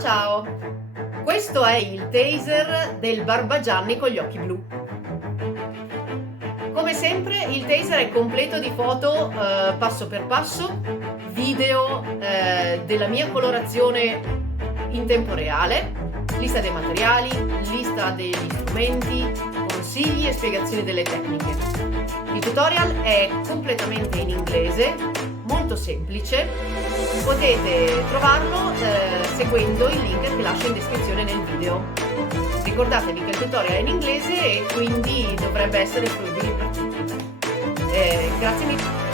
Ciao! Questo è il taser del Barbagianni con gli occhi blu. Come sempre il taser è completo di foto passo per passo, video della mia colorazione in tempo reale, lista dei materiali, lista degli strumenti, consigli e spiegazioni delle tecniche. Il tutorial è completamente in inglese, molto semplice, potete trovarlo seguendo il link che lascio in descrizione nel video. Ricordatevi che il tutorial è in inglese e quindi dovrebbe essere fruibile per tutti. Grazie mille.